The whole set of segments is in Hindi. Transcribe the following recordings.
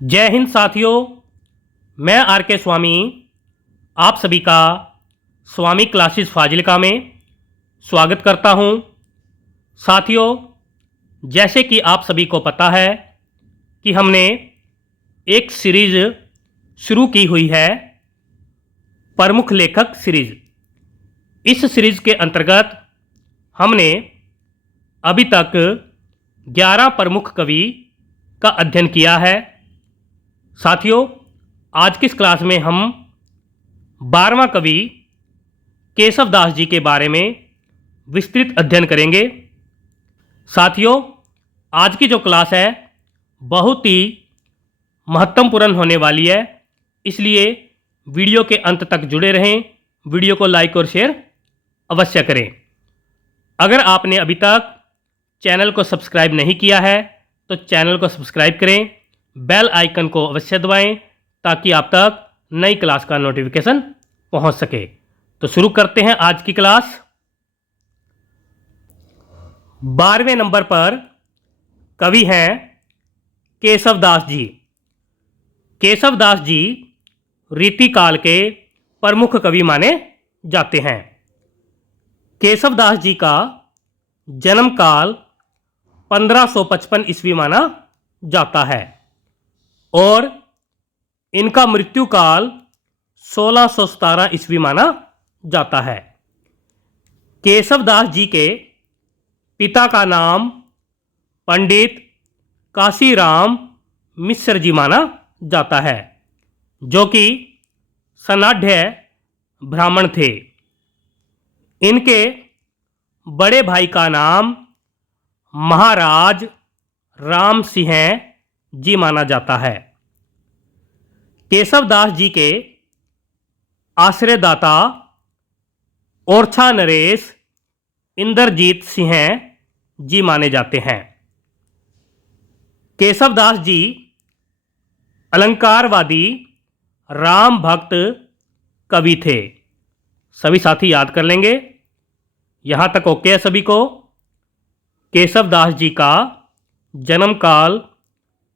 जय हिंद साथियों। मैं आर के स्वामी आप सभी का स्वामी क्लासेस फाजिलका में स्वागत करता हूं। साथियों, जैसे कि आप सभी को पता है कि हमने एक सीरीज शुरू की हुई है, प्रमुख लेखक सीरीज। इस सीरीज के अंतर्गत हमने अभी तक 11 प्रमुख कवि का अध्ययन किया है। साथियों, आज की इस क्लास में हम 12वां कवि केशव दास जी के बारे में विस्तृत अध्ययन करेंगे। साथियों, आज की जो क्लास है बहुत ही महत्वपूर्ण होने वाली है, इसलिए वीडियो के अंत तक जुड़े रहें। वीडियो को लाइक और शेयर अवश्य करें। अगर आपने अभी तक चैनल को सब्सक्राइब नहीं किया है तो चैनल को सब्सक्राइब करें, बेल आइकन को अवश्य दबाएं ताकि आप तक नई क्लास का नोटिफिकेशन पहुंच सके। तो शुरू करते हैं आज की क्लास। 12वें नंबर पर कवि हैं केशव दास जी। केशव दास जी रीतिकाल के प्रमुख कवि माने जाते हैं। केशव दास जी का जन्म काल 1555 ईस्वी माना जाता है और इनका मृत्यु काल 1617 ईस्वी माना जाता है। केशव दास जी के पिता का नाम पंडित काशीराम मिश्र जी माना जाता है, जो कि सनाढ़ ब्राह्मण थे। इनके बड़े भाई का नाम महाराज राम सिंह जी माना जाता है। केशव दास जी के आश्रयदाता ओरछा नरेश इंद्रजीत सिंह जी माने जाते हैं। केशव दास जी अलंकारवादी राम भक्त कवि थे। सभी साथी याद कर लेंगे। यहाँ तक ओके है सभी को। केशव दास जी का जन्म काल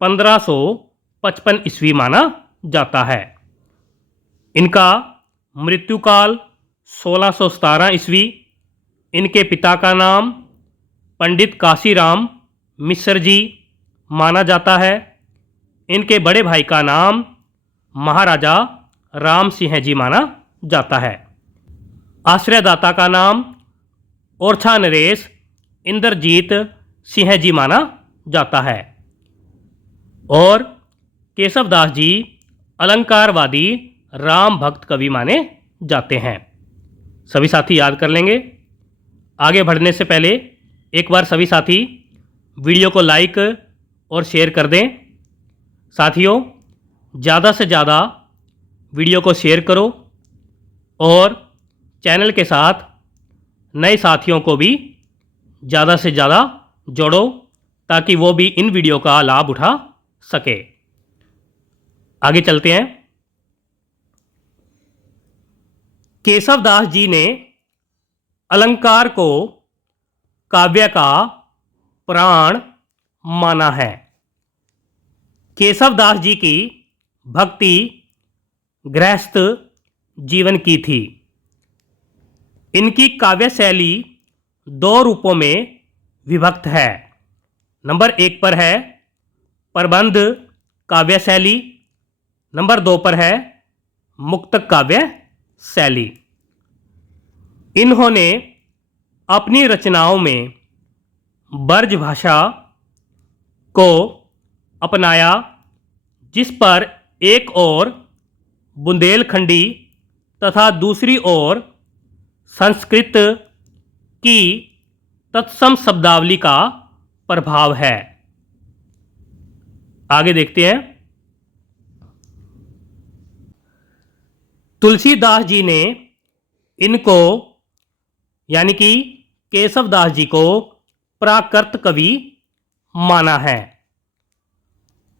1555 ईस्वी माना जाता है। इनका मृत्यु काल 1617 ईस्वी। इनके पिता का नाम पंडित काशीराम मिश्र जी माना जाता है। इनके बड़े भाई का नाम महाराजा राम सिंह जी माना जाता है। आश्रयदाता का नाम ओरछा नरेश इंद्रजीत सिंह जी माना जाता है और केशव दास जी अलंकारवादी राम भक्त कवि माने जाते हैं। सभी साथी याद कर लेंगे। आगे बढ़ने से पहले एक बार सभी साथी वीडियो को लाइक और शेयर कर दें। साथियों, ज़्यादा से ज़्यादा वीडियो को शेयर करो और चैनल के साथ नए साथियों को भी ज़्यादा से ज़्यादा जोड़ो ताकि वो भी इन वीडियो का लाभ उठा सके। आगे चलते हैं। केशव दास जी ने अलंकार को काव्य का प्राण माना है। केशव दास जी की भक्ति गृहस्थ जीवन की थी। इनकी काव्य शैली 2 रूपों में विभक्त है। नंबर 1 पर है प्रबंध काव्य शैली, नंबर 2 पर है मुक्तक काव्य शैली। इन्होंने अपनी रचनाओं में ब्रज भाषा को अपनाया, जिस पर एक ओर बुंदेलखंडी तथा दूसरी ओर संस्कृत की तत्सम शब्दावली का प्रभाव है। आगे देखते हैं। तुलसीदास जी ने इनको यानी कि केशव दास जी को प्राकृत कवि माना है।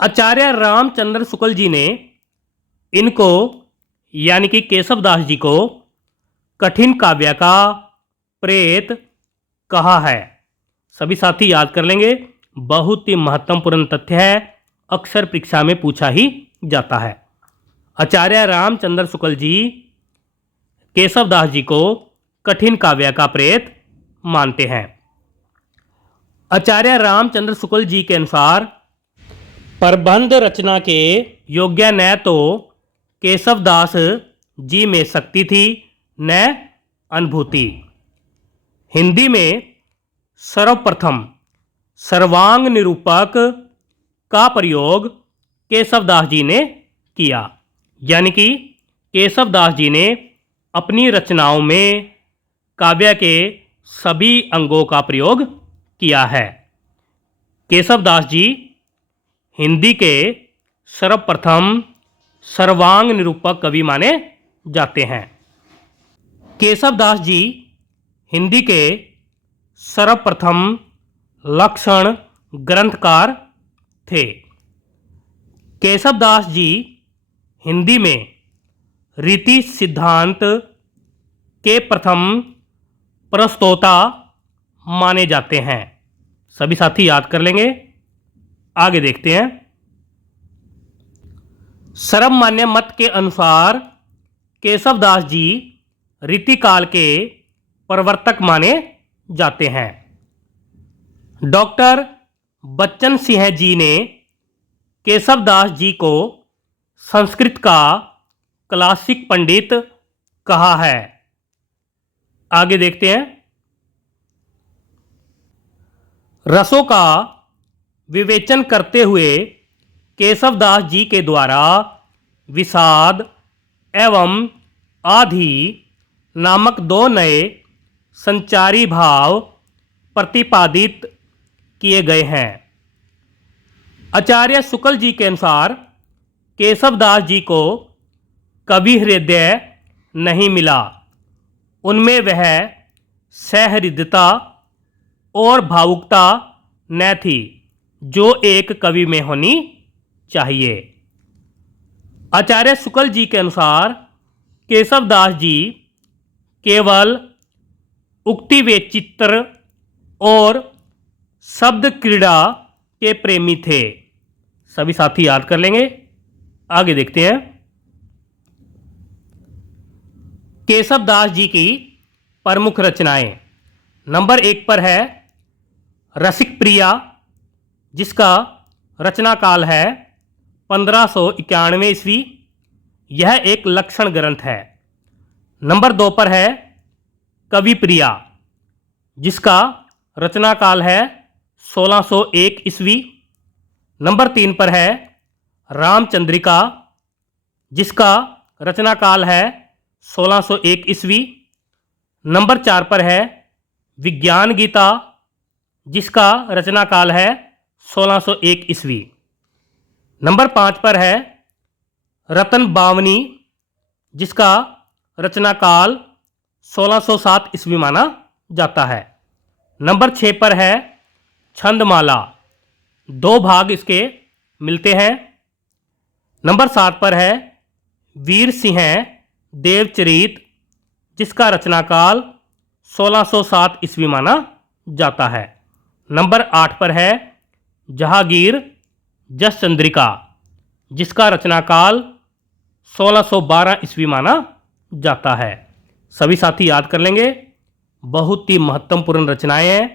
आचार्य रामचंद्र शुक्ल जी ने इनको यानी कि केशव दास जी को कठिन काव्य का प्रेत कहा है। सभी साथी याद कर लेंगे, बहुत ही महत्वपूर्ण तथ्य है। अक्सर परीक्षा में पूछा ही जाता है। आचार्य रामचंद्र शुक्ल जी केशवदास जी को कठिन काव्य का प्रेत मानते हैं। आचार्य रामचंद्र शुक्ल जी के अनुसार प्रबंध रचना के योग्य न तो केशवदास जी में शक्ति थी न अनुभूति। हिंदी में सर्वप्रथम सर्वांग निरूपक का प्रयोग केशवदास जी ने किया, यानी कि केशवदास जी ने अपनी रचनाओं में काव्य के सभी अंगों का प्रयोग किया है। केशवदास जी हिंदी के सर्वप्रथम सर्वांग निरूपक कवि माने जाते हैं। केशवदास जी हिंदी के सर्वप्रथम लक्षण ग्रंथकार थे। केशवदास जी हिंदी में रीति सिद्धांत के प्रथम प्रस्तोता माने जाते हैं। सभी साथी याद कर लेंगे। आगे देखते हैं। सर्वमान्य मत के अनुसार केशवदास जी रीतिकाल के प्रवर्तक माने जाते हैं। डॉक्टर बच्चन सिंह जी ने केशवदास जी को संस्कृत का क्लासिक पंडित कहा है। आगे देखते हैं। रसों का विवेचन करते हुए केशवदास जी के द्वारा विषाद एवं आधि नामक दो नए संचारी भाव प्रतिपादित किए गए हैं। आचार्य शुक्ल जी के अनुसार केशवदास जी को कवि हृदय नहीं मिला। उनमें वह सहृदयता और भावुकता न थी जो एक कवि में होनी चाहिए। आचार्य शुक्ल जी के अनुसार केशवदास जी केवल उक्ति वैचित्र और शब्द क्रीड़ा के प्रेमी थे। सभी साथी याद कर लेंगे। आगे देखते हैं। केशवदास जी की प्रमुख रचनाएं। नंबर 1 पर है रसिक प्रिया, जिसका रचना काल है 1591 ईस्वी। यह एक लक्षण ग्रंथ है। नंबर 2 पर है कवि प्रिया, जिसका रचना काल है 1601 ईस्वी। नंबर 3 पर है रामचंद्रिका, जिसका रचना काल है 1601 ईस्वी। नंबर 4 पर है विज्ञान गीता, जिसका रचना काल है 1601 ईस्वी। नंबर 5 पर है रतन बावनी, जिसका रचना काल 1607 ईस्वी माना जाता है। नंबर 6 पर है छंदमाला, 2 भाग इसके मिलते हैं। नंबर 7 पर है वीर सिंह देवचरित, जिसका रचना काल 1607 ईस्वी माना जाता है। नंबर 8 पर है जहांगीर जस चंद्रिका, जिसका रचना काल 1612 ईस्वी माना जाता है। सभी साथी याद कर लेंगे। बहुत ही महत्वपूर्ण रचनाएं हैं।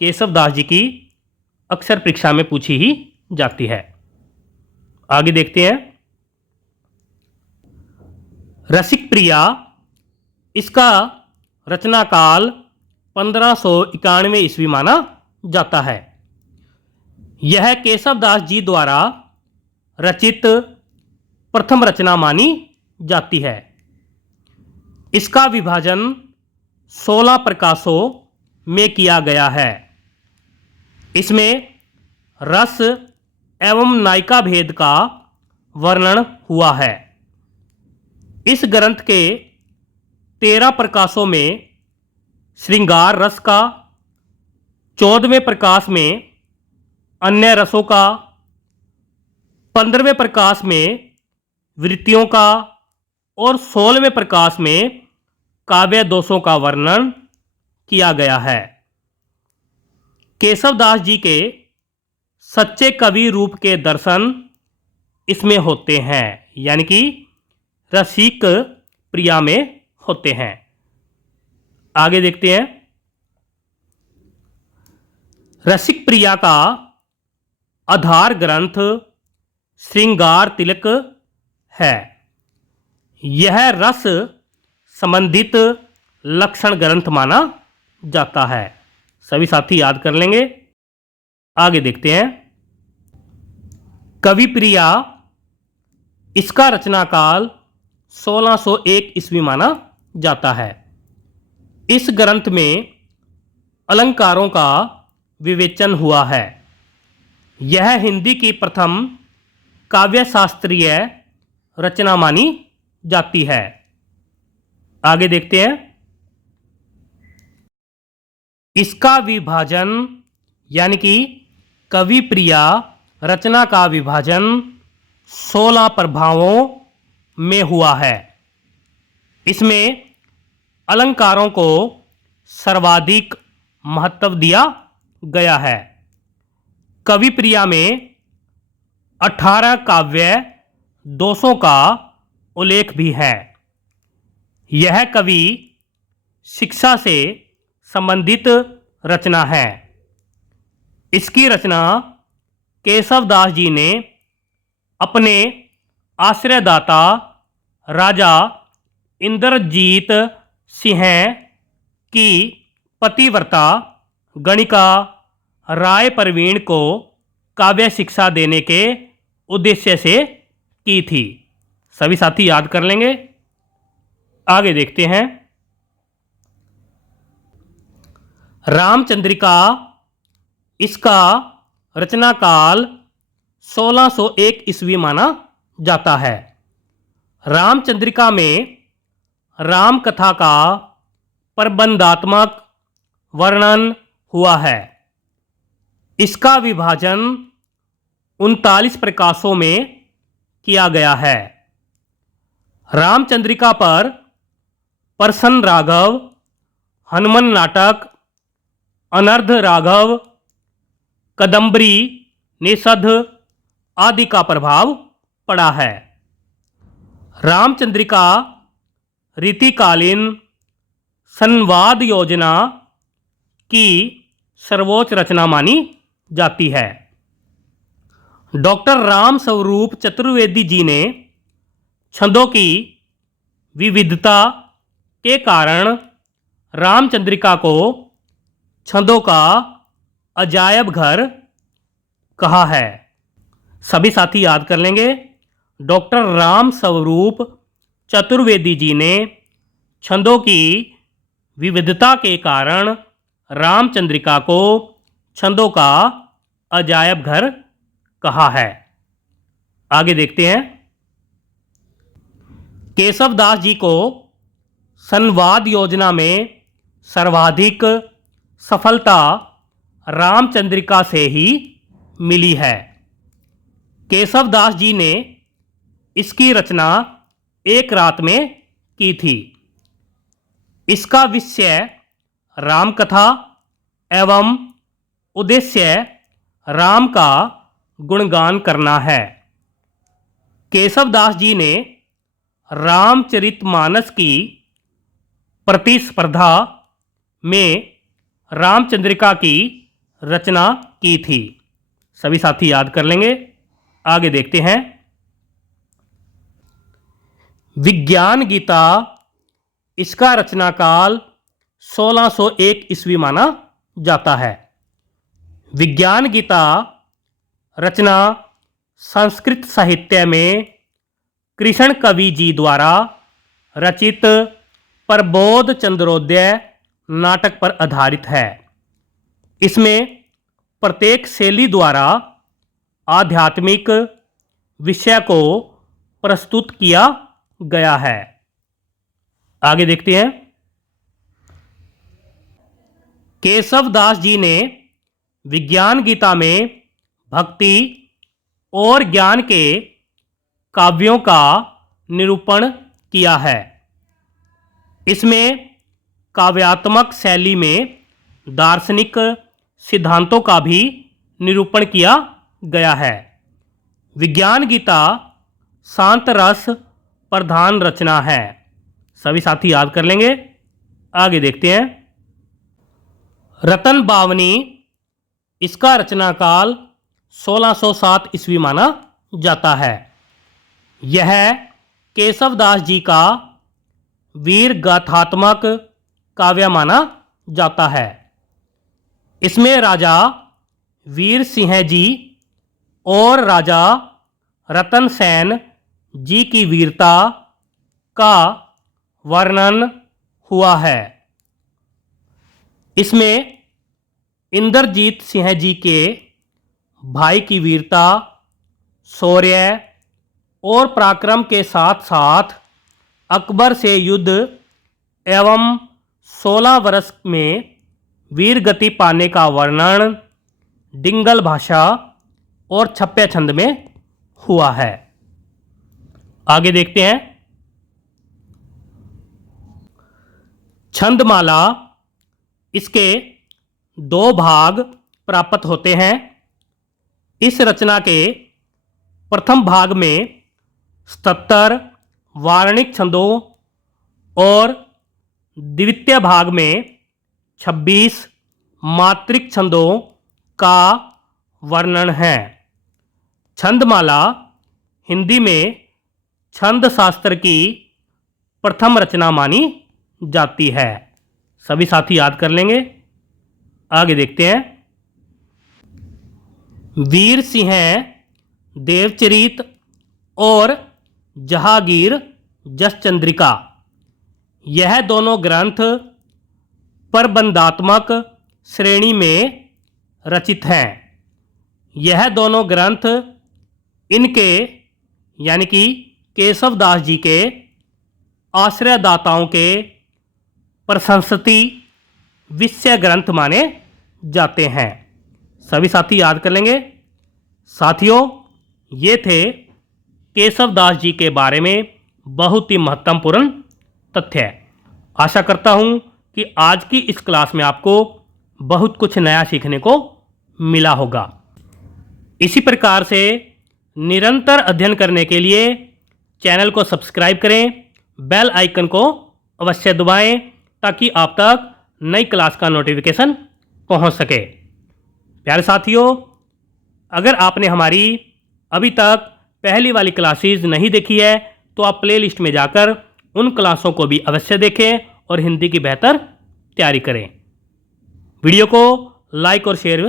केशवदास जी की अक्सर परीक्षा में पूछी ही जाती है। आगे देखते हैं। रसिक प्रिया, इसका रचना काल 1591 ईस्वी माना जाता है। यह केशवदास जी द्वारा रचित प्रथम रचना मानी जाती है। इसका विभाजन 16 प्रकाशों में किया गया है। इसमें रस एवं नायिका भेद का वर्णन हुआ है। इस ग्रंथ के 13 प्रकाशों में श्रृंगार रस का, 14वें प्रकाश में अन्य रसों का, 15वें प्रकाश में वृत्तियों का और 16वें प्रकाश में काव्य दोषों का वर्णन किया गया है। केशवदास जी के सच्चे कवि रूप के दर्शन इसमें होते हैं, यानी कि रसिक प्रिया में होते हैं। आगे देखते हैं। रसिक प्रिया का आधार ग्रंथ श्रृंगार तिलक है। यह रस संबंधित लक्षण ग्रंथ माना जाता है। सभी साथी याद कर लेंगे। आगे देखते हैं। कवि प्रिया, इसका रचना काल 1601 ईस्वी माना जाता है। इस ग्रंथ में अलंकारों का विवेचन हुआ है। यह हिंदी की प्रथम काव्य शास्त्रीय रचना मानी जाती है। आगे देखते हैं। इसका विभाजन, यानी कि कवि प्रिया रचना का विभाजन 16 प्रभावों में हुआ है। इसमें अलंकारों को सर्वाधिक महत्व दिया गया है। कवि प्रिया में 18 काव्य दोषों का उल्लेख भी है। यह कवि शिक्षा से संबंधित रचना है। इसकी रचना केशवदास जी ने अपने आश्रयदाता राजा इंद्रजीत सिंह की पतिव्रता गणिका राय प्रवीण को काव्य शिक्षा देने के उद्देश्य से की थी। सभी साथी याद कर लेंगे। आगे देखते हैं। रामचंद्रिका, इसका रचना काल 1601 ईस्वी माना जाता है। रामचंद्रिका में राम कथा का प्रबंधात्मक वर्णन हुआ है। इसका विभाजन 39 प्रकाशों में किया गया है। रामचंद्रिका पर प्रसन्न राघव, हनुमान नाटक, अनर्ध राघव, कदम्बरी, निषध आदि का प्रभाव पड़ा है। रामचंद्रिका रीतिकालीन संवाद योजना की सर्वोच्च रचना मानी जाती है। डॉक्टर राम स्वरूप चतुर्वेदी जी ने छंदों की विविधता के कारण रामचंद्रिका को छंदों का अजायब घर कहा है। सभी साथी याद कर लेंगे। डॉक्टर राम स्वरूप चतुर्वेदी जी ने छंदों की विविधता के कारण रामचंद्रिका को छंदों का अजायब घर कहा है। आगे देखते हैं। केशवदास जी को संवाद योजना में सर्वाधिक सफलता रामचंद्रिका से ही मिली है। केशवदास जी ने इसकी रचना एक रात में की थी। इसका विषय रामकथा एवं उद्देश्य राम का गुणगान करना है। केशवदास जी ने रामचरितमानस की प्रतिस्पर्धा में रामचंद्रिका की रचना की थी। सभी साथी याद कर लेंगे। आगे देखते हैं। विज्ञान गीता, इसका रचना काल 1601 ईस्वी माना जाता है। विज्ञान गीता रचना संस्कृत साहित्य में कृष्ण कवि जी द्वारा रचित प्रबोध चंद्रोदय नाटक पर आधारित है। इसमें प्रत्येक शैली द्वारा आध्यात्मिक विषय को प्रस्तुत किया गया है। आगे देखते हैं। केशवदास जी ने विज्ञान गीता में भक्ति और ज्ञान के काव्यों का निरूपण किया है। इसमें काव्यात्मक शैली में दार्शनिक सिद्धांतों का भी निरूपण किया गया है। विज्ञान गीता शांत रस प्रधान रचना है। सभी साथी याद कर लेंगे। आगे देखते हैं। रतन बावनी, इसका रचना काल 1607 ईस्वी माना जाता है। यह केशवदास जी का वीर गाथात्मक काव्य माना जाता है। इसमें राजा वीर सिंह जी और राजा रतन सेन जी की वीरता का वर्णन हुआ है। इसमें इंद्रजीत सिंह जी के भाई की वीरता, शौर्य और पराक्रम के साथ साथ अकबर से युद्ध एवं 16 वर्ष में वीर गति पाने का वर्णन डिंगल भाषा और छप्पे छंद में हुआ है। आगे देखते हैं। छंदमाला, इसके 2 भाग प्राप्त होते हैं। इस रचना के प्रथम भाग में 77 वार्णिक छंदों और द्वितीय भाग में 26 मात्रिक छंदों का वर्णन है। छंदमाला हिंदी में छंद शास्त्र की प्रथम रचना मानी जाती है। सभी साथी याद कर लेंगे। आगे देखते हैं। वीर सिंह देवचरित और जहांगीर जसचंद्रिका, यह दोनों ग्रंथ प्रबंधात्मक श्रेणी में रचित हैं। यह दोनों ग्रंथ इनके यानी कि केशवदास जी के आश्रयदाताओं के प्रशंसित विषय ग्रंथ माने जाते हैं। सभी साथी याद कर लेंगे। साथियों, ये थे केशवदास जी के बारे में बहुत ही महत्वपूर्ण तथ्य। आशा करता हूँ कि आज की इस क्लास में आपको बहुत कुछ नया सीखने को मिला होगा। इसी प्रकार से निरंतर अध्ययन करने के लिए चैनल को सब्सक्राइब करें, बेल आइकन को अवश्य दबाएं ताकि आप तक नई क्लास का नोटिफिकेशन पहुंच सके। प्यारे साथियों, अगर आपने हमारी अभी तक पहली वाली क्लासेस नहीं देखी है तो आप प्लेलिस्ट में जाकर उन क्लासों को भी अवश्य देखें और हिंदी की बेहतर तैयारी करें। वीडियो को लाइक और शेयर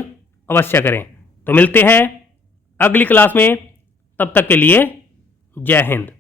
अवश्य करें। तो मिलते हैं अगली क्लास में, तब तक के लिए जय हिंद।